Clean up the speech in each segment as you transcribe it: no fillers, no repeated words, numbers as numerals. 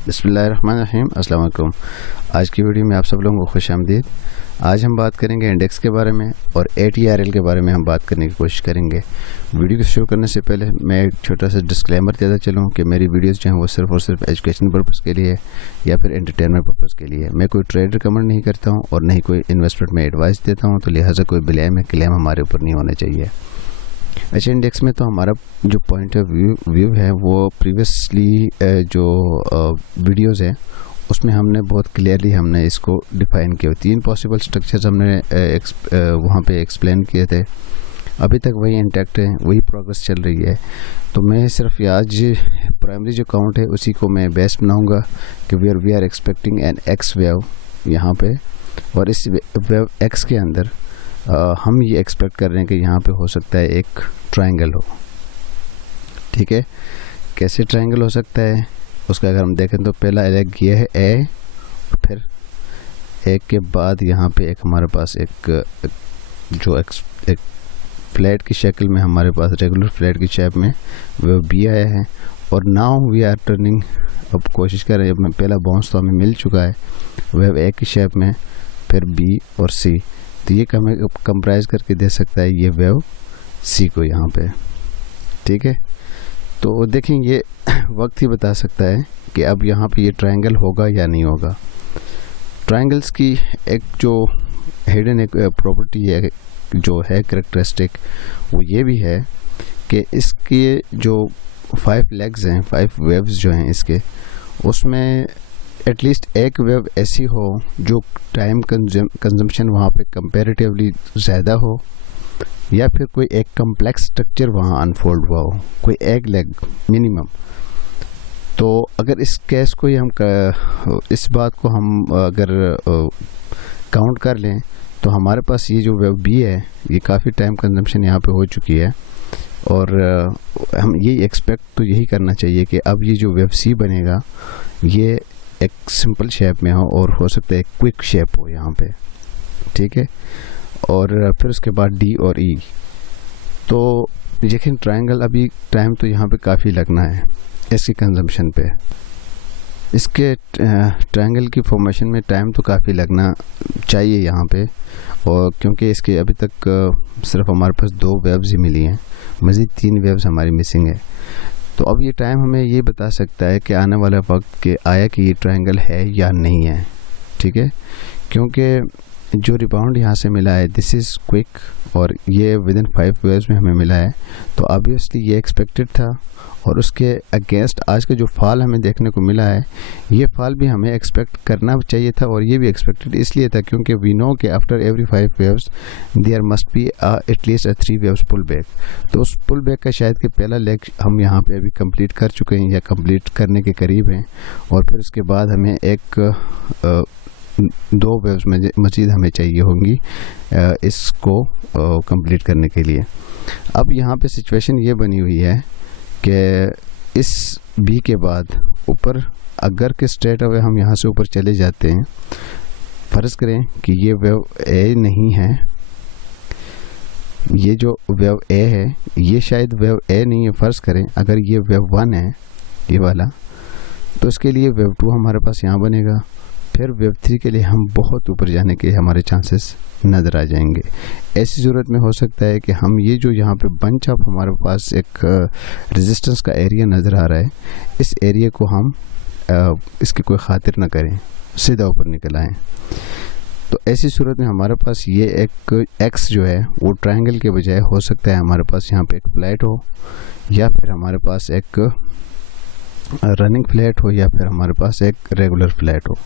बिस्मिल्लाहिर्रहमानिर्रहीम। अस्सलाम वालेकुम। आज की वीडियो में आप सब लोगों को खुशामदीद। आज हम बात करेंगे इंडेक्स के बारे में और ATRL के बारे में हम बात करने की कोशिश करेंगे। वीडियो को शुरू करने से पहले मैं एक छोटा सा डिस्क्लेमर देता चलूँ कि मेरी वीडियोस जो हैं वो सिर्फ और सिर्फ एजुकेशन पर्पज़ के लिए या फिर एंटरटेनमेंट पर्पज़ के लिए। मैं कोई ट्रेड रिकमेंड नहीं करता हूँ और नहीं कोई इन्वेस्टमेंट में एडवाइस देता हूँ, तो लिहाजा कोई क्लेम हमारे ऊपर नहीं होना चाहिए। अच्छा, इंडेक्स में तो हमारा जो पॉइंट ऑफ व्यू है वो प्रीवियसली जो वीडियोस है उसमें हमने बहुत क्लियरली हमने इसको डिफाइन किया। 3 पॉसिबल स्ट्रक्चर्स हमने वहाँ पे एक्सप्लेन किए थे। अभी तक वही इंटैक्ट है, वही प्रोग्रेस चल रही है। तो मैं सिर्फ आज प्राइमरी जो काउंट है उसी को मैं बेस बनाऊँगा कि we are expecting an X wave यहाँ पे, और इस वेव एक्स के अंदर हम ये एक्सपेक्ट कर रहे हैं कि यहाँ पे हो सकता है एक ट्रायंगल हो। ठीक है, कैसे ट्रायंगल हो सकता है उसका अगर हम देखें तो पहला लेग ये है ए, फिर ए के बाद यहाँ पे एक हमारे पास एक फ्लैट की शक्ल में हमारे पास रेगुलर फ्लैट की शेप में वो बी आया है। और नाउ वी आर टर्निंग, अब कोशिश कर रहे हैं, अपना पहला बाउंस तो हमें मिल चुका है वेव ए की शेप में, फिर बी और सी, तो ये हमें कंप्राइज करके दे सकता है ये वेव सी को यहाँ पे। ठीक है, तो देखें ये वक्त ही बता सकता है कि अब यहाँ पे ये ट्रायंगल होगा या नहीं होगा। ट्रायंगल्स की एक जो हिडन एक प्रॉपर्टी है, जो है कैरेक्टरिस्टिक, वो ये भी है कि इसके जो 5 लेग्स हैं, 5 वेव्स जो हैं इसके, उसमें एटलीस्ट एक वेव ऐसी हो जो टाइम कंजम्पशन वहाँ पे कंपैरेटिवली ज़्यादा हो, या फिर कोई एक कम्प्लेक्स स्ट्रक्चर वहाँ अनफोल्ड हुआ हो, कोई एक लेग मिनिमम। तो अगर इस केस को इस बात को हम अगर काउंट कर लें तो हमारे पास ये जो वेव बी है ये काफ़ी टाइम कंजम्पशन यहाँ पे हो चुकी है, और हम यही एक्सपेक्ट तो यही करना चाहिए कि अब ये जो वेव सी बनेगा ये एक सिंपल शेप में हो, और हो सकता है एक क्विक शेप हो यहाँ पे। ठीक है, और फिर उसके बाद डी और ई। तो लेकिन ट्रायंगल अभी टाइम तो यहाँ पे काफ़ी लगना है इसकी कंजम्पशन पे। इसके ट्रायंगल की फॉर्मेशन में टाइम तो काफ़ी लगना चाहिए यहाँ पे, और क्योंकि इसके अभी तक सिर्फ हमारे पास 2 वेव्स ही मिली हैं, मज़ीद 3 वेव्स हमारी मिसिंग है। तो अब ये टाइम हमें ये बता सकता है कि आने वाला वक्त के आया कि ये ट्रायंगल है या नहीं है। ठीक है, क्योंकि जो रिबाउंड यहाँ से मिला है दिस इज़ क्विक, और ये विदिन 5 वेव्स में हमें मिला है, तो ऑब्वियसली ये एक्सपेक्टेड था। और उसके अगेंस्ट आज का जो फॉल हमें देखने को मिला है, ये फॉल भी हमें एक्सपेक्ट करना चाहिए था, और ये भी एक्सपेक्टेड इसलिए था क्योंकि वी नो कि after every 5 waves there must be at least 3 waves pull back. तो उस पुल बैक का शायद कि पहला लेग हम यहाँ पे अभी कंप्लीट कर चुके हैं या कंप्लीट करने के करीब हैं, और फिर उसके बाद हमें 2 वेव्स मज़ीद हमें चाहिए होंगी इसको कंप्लीट करने के लिए। अब यहाँ पे सिचुएशन ये बनी हुई है कि इस बी के बाद ऊपर अगर के स्ट्रेट अवे हम यहाँ से ऊपर चले जाते हैं, फ़र्ज़ करें कि ये वेव ए नहीं है, ये जो वेव ए है ये शायद वेव ए नहीं है, फ़र्ज़ करें अगर ये वेव 1 है ये वाला, तो इसके लिए वेव 2 हमारे पास यहाँ बनेगा। फिर वेव 3 के लिए हम बहुत ऊपर जाने के हमारे चांसेस नज़र आ जाएंगे। ऐसी ज़रूरत में हो सकता है कि हम ये जो यहाँ पे बंच ऑफ हमारे पास एक रेजिस्टेंस का एरिया नज़र आ रहा है, इस एरिया को हम इसकी कोई खातिर ना करें, सीधा ऊपर निकल आएँ। तो ऐसी सूरत में हमारे पास ये एक एक्स जो है वो ट्रायंगल के बजाय हो सकता है हमारे पास यहाँ पे एक फ्लैट हो, या फिर हमारे पास एक रनिंग फ्लैट हो, या फिर हमारे पास एक रेगुलर फ्लैट हो।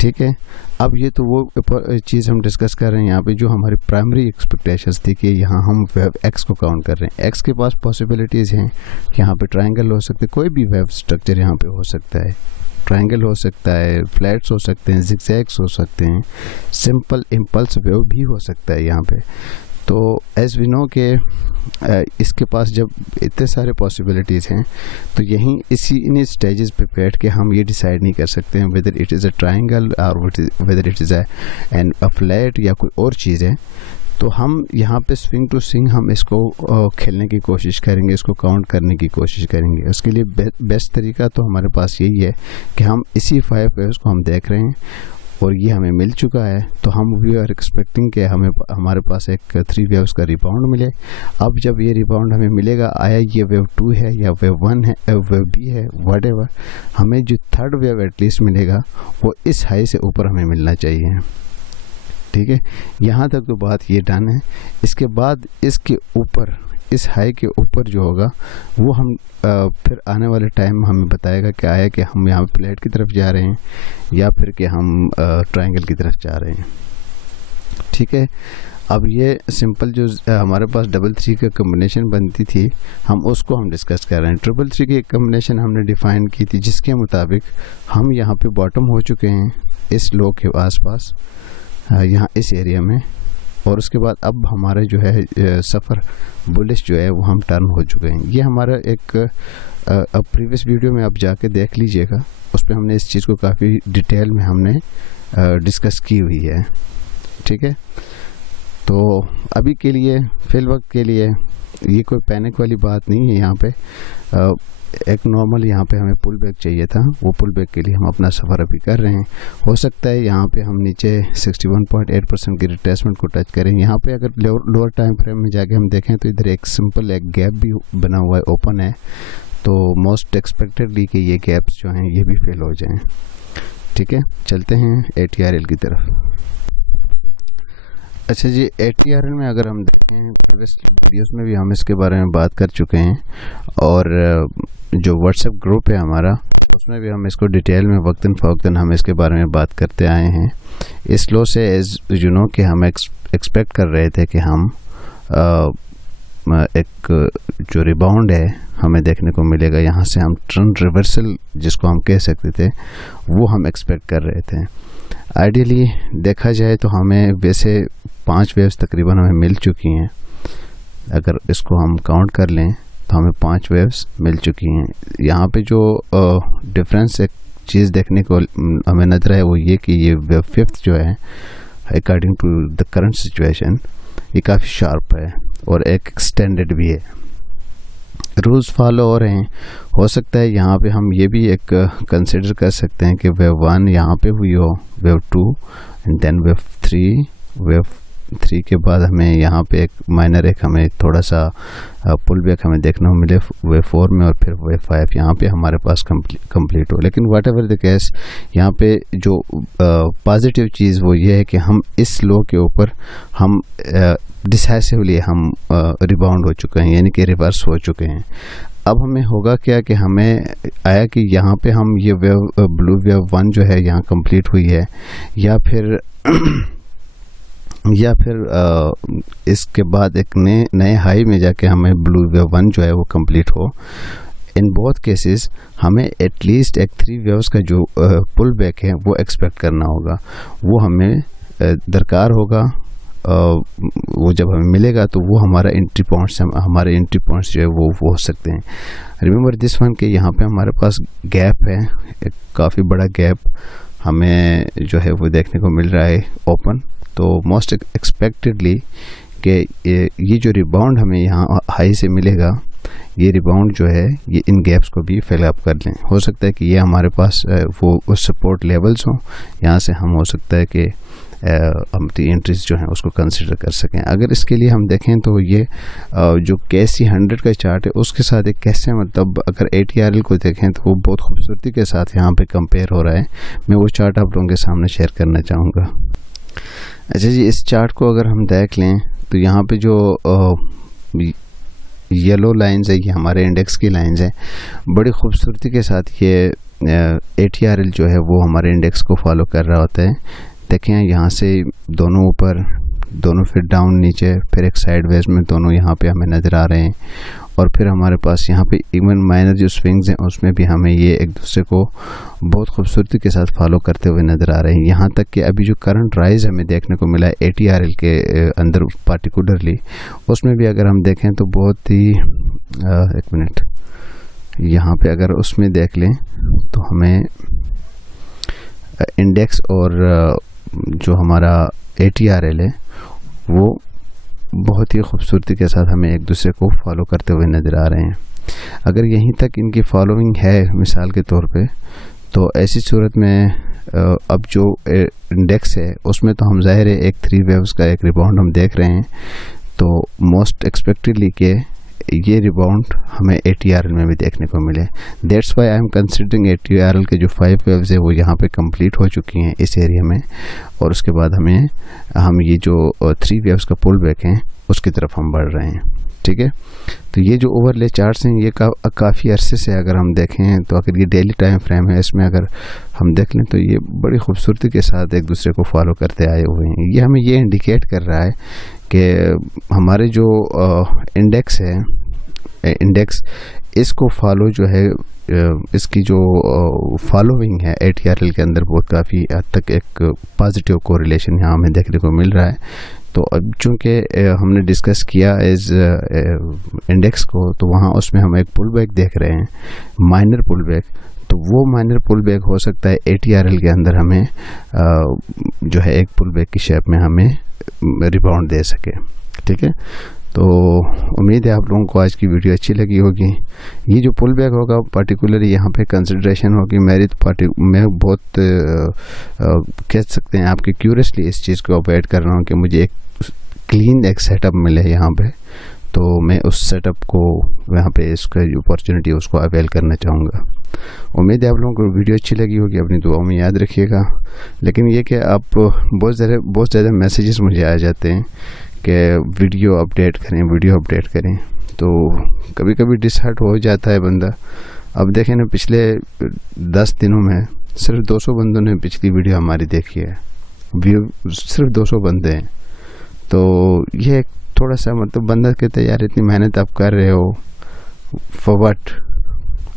ठीक है, अब ये तो वो चीज़ हम डिस्कस कर रहे हैं यहाँ पे जो हमारी प्राइमरी एक्सपेक्टेशंस थी कि यहाँ हम वेव एक्स को काउंट कर रहे हैं। एक्स के पास पॉसिबिलिटीज़ हैं, यहाँ पे ट्रायंगल हो सकते, कोई भी वेव स्ट्रक्चर यहाँ पे हो सकता है, ट्रायंगल हो सकता है, फ्लैट्स हो सकते हैं, जिगजैग्स हो सकते हैं, सिंपल इम्पल्स वेव भी हो सकता है यहाँ पे। तो एज वी नो के इसके पास जब इतने सारे पॉसिबिलिटीज़ हैं, तो यहीं इन्हीं स्टेजेस पे बैठ के हम ये डिसाइड नहीं कर सकते हैं whether it is a triangle और whether it is a flat या कोई और चीज़ है। तो हम यहाँ पे स्विंग टू स्विंग हम इसको खेलने की कोशिश करेंगे, इसको काउंट करने की कोशिश करेंगे। उसके लिए बेस्ट तरीका तो हमारे पास यही है कि हम इसी 5 वेव्स को हम देख रहे हैं और ये हमें मिल चुका है, तो हम वी आर एक्सपेक्टिंग कि हमारे पास एक 3 वेव्स का रिबाउंड मिले। अब जब ये रिबाउंड हमें मिलेगा, आया ये वेव 2 है या वेव 1 है वेव बी है व्हाटएवर, हमें जो थर्ड वेव एटलीस्ट मिलेगा वो इस हाई से ऊपर हमें मिलना चाहिए। ठीक है, यहाँ तक तो बात ये डन है। इसके बाद इसके ऊपर, इस हाई के ऊपर जो होगा वो हम फिर आने वाले टाइम हमें बताएगा कि आया कि हम यहाँ प्लेट की तरफ जा रहे हैं या फिर कि हम ट्रायंगल की तरफ जा रहे हैं। ठीक है, अब ये सिंपल जो हमारे पास 3 का कम्बिनेशन बनती थी, हम उसको हम डिस्कस कर रहे हैं। 3 की एक कम्बिनेशन हमने डिफ़ाइन की थी जिसके मुताबिक हम यहाँ पे बॉटम हो चुके हैं इस लो के आसपास, यहाँ इस एरिया में, और उसके बाद अब हमारा जो है सफ़र बुलिश जो है वो हम टर्न हो चुके हैं। ये हमारा एक अब प्रीवियस वीडियो में आप जाके देख लीजिएगा, उस पर हमने इस चीज़ को काफ़ी डिटेल में हमने डिस्कस की हुई है। ठीक है, तो अभी के लिए फिल वक्त के लिए ये कोई पैनिक वाली बात नहीं है। यहाँ पे एक नॉर्मल यहाँ पे हमें पुल बैक चाहिए था, वो पुल बैक के लिए हम अपना सफ़र अभी कर रहे हैं। हो सकता है यहाँ पे हम नीचे 61.8% की रिट्रेसमेंट को टच करें। यहाँ पे अगर लोअर टाइम फ्रेम में जाके हम देखें तो इधर एक सिंपल एक गैप भी बना हुआ है, ओपन है, तो मोस्ट एक्सपेक्टेडली कि ये गैप्स जो हैं ये भी फेल हो जाएँ। ठीक है, चलते हैं ATRL की तरफ। अच्छा जी, ATRL में अगर हम देखें, प्रीवियस वीडियोस में भी हम इसके बारे में बात कर चुके हैं, और जो व्हाट्सएप ग्रुप है हमारा उसमें भी हम इसको डिटेल में वक्तन फ़वक्तन हम इसके बारे में बात करते आए हैं। इस लो से एज यू नो कि हम एक्सपेक्ट कर रहे थे कि हम एक जो रिबाउंड है हमें देखने को मिलेगा, यहाँ से हम ट्रेंड रिवर्सल जिसको हम कह सकते थे वो हम एक्सपेक्ट कर रहे थे। आइडियली देखा जाए तो हमें वैसे 5 वेव्स तकरीबन हमें मिल चुकी हैं। अगर इसको हम काउंट कर लें तो हमें 5 वेव्स मिल चुकी हैं। यहाँ पे जो डिफरेंस एक चीज़ देखने को हमें नजर है वो ये कि ये वेव 5th जो है according to the current situation ये काफ़ी शार्प है और एक एक्सटेंडेड भी है। रूल्स फॉलो हो रहे हैं। हो सकता है यहाँ पे हम ये भी एक कंसिडर कर सकते हैं कि वेव 1 यहाँ पे हुई हो, वेव 2 एंड देन वेव 3 के बाद हमें यहाँ पे एक माइनर एक हमें थोड़ा सा पुल बैक हमें देखने को मिले वेव 4 में, और फिर वेव 5 यहाँ पे हमारे पास कंप्लीट हो। लेकिन व्हाट एवर द केस, यहाँ पे जो पॉजिटिव चीज़ वो ये है कि हम इस लो के ऊपर हम डिसाइसिवली हम रिबाउंड हो चुके हैं, यानी कि रिवर्स हो चुके हैं। अब हमें होगा क्या कि हमें आया कि यहाँ पे हम ये वेव ब्लू वेव 1 जो है यहाँ कंप्लीट हुई है, या फिर इसके बाद एक नए हाई में जाके हमें ब्लू वेव 1 जो है वो कंप्लीट हो। इन बोथ केसेस हमें एटलीस्ट एक 3 वेव्स का जो पुल बैक है वो एक्सपेक्ट करना होगा, वो हमें दरकार होगा। वो जब हमें मिलेगा तो वो हमारे एंट्री पॉइंट्स जो है वो हो सकते हैं। रिमेंबर दिस वन कि यहाँ पे हमारे पास गैप है, एक काफ़ी बड़ा गैप हमें जो है वो देखने को मिल रहा है ओपन। तो मोस्ट एक्सपेक्टेडली कि ये जो रिबाउंड हमें यहाँ हाई से मिलेगा, ये रिबाउंड जो है ये इन गैप्स को भी फिल अप कर लें। हो सकता है कि ये हमारे पास वो सपोर्ट लेवल्स हों, यहाँ से हम हो सकता है कि हम एंट्रीज जो हैं उसको कंसिडर कर सकें। अगर इसके लिए हम देखें तो ये जो KC 100 का चार्ट है उसके साथ एक कैसे, मतलब अगर ATRL को देखें तो वो बहुत खूबसूरती के साथ यहाँ पे कंपेयर हो रहा है। मैं वो चार्ट आप लोगों के सामने शेयर करना चाहूँगा। अच्छा जी, इस चार्ट को अगर हम देख लें तो यहाँ पे जो येलो लाइंस है ये हमारे इंडेक्स की लाइंस हैं। बड़ी खूबसूरती के साथ ये ATRL जो है वो हमारे इंडेक्स को फॉलो कर रहा होता है। देखें यहाँ से दोनों ऊपर, दोनों फिर डाउन नीचे, फिर एक साइडवेज में दोनों यहाँ पे हमें नज़र आ रहे हैं। और फिर हमारे पास यहाँ पे इवन माइनर जो स्विंग्स हैं उसमें भी हमें ये एक दूसरे को बहुत खूबसूरती के साथ फॉलो करते हुए नज़र आ रहे हैं। यहाँ तक कि अभी जो करंट राइज हमें देखने को मिला है ATRL के अंदर पार्टिकुलरली, उसमें भी अगर हम देखें तो बहुत ही एक मिनट, यहाँ पे अगर उसमें देख लें तो हमें इंडेक्स और जो हमारा ATRL है वो बहुत ही खूबसूरती के साथ हमें एक दूसरे को फॉलो करते हुए नज़र आ रहे हैं। अगर यहीं तक इनकी फॉलोइंग है मिसाल के तौर पे, तो ऐसी सूरत में अब जो इंडेक्स है उसमें तो हम ज़ाहिर है एक 3 वेव्स का एक रिबाउंड हम देख रहे हैं। तो मोस्ट एक्सपेक्टेडली के ये रिबाउंड हमें ATRL में भी देखने को मिले। That's why I am considering ATRL के जो 5 वेव्स है वो यहाँ पे कंप्लीट हो चुकी हैं इस एरिया में, और उसके बाद हम ये जो 3 वेव्स का पुल बैक हैं उसकी तरफ हम बढ़ रहे हैं। ठीक है, तो ये जो ओवरले चार्ट्स हैं ये काफ़ी अरसे से अगर हम देखें तो अगर ये डेली टाइम फ्रेम है, इसमें अगर हम देख लें तो ये बड़ी खूबसूरती के साथ एक दूसरे को फॉलो करते आए हुए हैं। ये हमें ये इंडिकेट कर रहा है कि हमारे जो इंडेक्स है, इंडेक्स इसको फॉलो जो है, इसकी जो फॉलोइंग है ATRL के अंदर बहुत काफ़ी हद तक एक पॉजिटिव कोरिलेशन यहाँ हमें देखने को मिल रहा है। तो अब चूँकि हमने डिस्कस किया एज इंडेक्स को, तो वहाँ उसमें हम एक पुल बैक देख रहे हैं, माइनर पुल बैक। तो वो माइनर पुल बैक हो सकता है ATRL के अंदर हमें जो है एक पुल बैक की शेप में हमें रिबाउंड दे सके। ठीक है, तो उम्मीद है आप लोगों को आज की वीडियो अच्छी लगी होगी। ये जो पुल बैक होगा पर्टिकुलरली यहाँ पे कंसिडरेशन होगी मेरी, तो मैं बहुत कह सकते हैं आपके क्यूरियसली इस चीज़ को अवॉइड कर रहा हूँ कि मुझे एक क्लीन एक सेटअप मिले यहाँ पे, तो मैं उस सेटअप को यहाँ पे इसका जो अपॉर्चुनिटी उसको अवेल करना चाहूँगा। उम्मीद है आप लोगों को वीडियो अच्छी लगी होगी, अपनी दुआओं में याद रखिएगा। लेकिन ये कि आप बहुत ज़्यादा मैसेजेस मुझे आ जाते हैं कि वीडियो अपडेट करें, तो कभी कभी डिसहार्ट हो जाता है बंदा। अब देखें ना, पिछले 10 दिनों में सिर्फ 200 बंदों ने पिछली वीडियो हमारी देखी है, व्यू सिर्फ 200 बंदे हैं। तो ये थोड़ा सा मतलब बंदा कहता है यार इतनी मेहनत आप कर रहे हो फॉर व्हाट,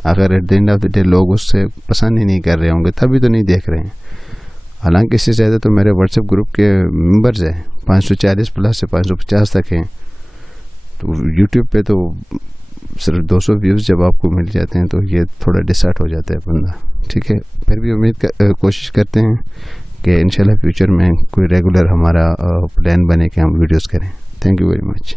अगर at the end of the day लोग उससे पसंद ही नहीं कर रहे होंगे तभी तो नहीं देख रहे हैं। हालांकि इससे ज़्यादा तो मेरे व्हाट्सएप ग्रुप के मेंबर्स हैं, 540 प्लस से 550 तक हैं। तो यूट्यूब पे तो सिर्फ 200 व्यूज़ जब आपको मिल जाते हैं तो ये थोड़ा डिसहार्ट हो जाता है बंदा। ठीक है, फिर भी कोशिश करते हैं कि इंशाल्लाह फ्यूचर में कोई रेगुलर हमारा प्लान बने कि हम वीडियोस करें। Thank you very much.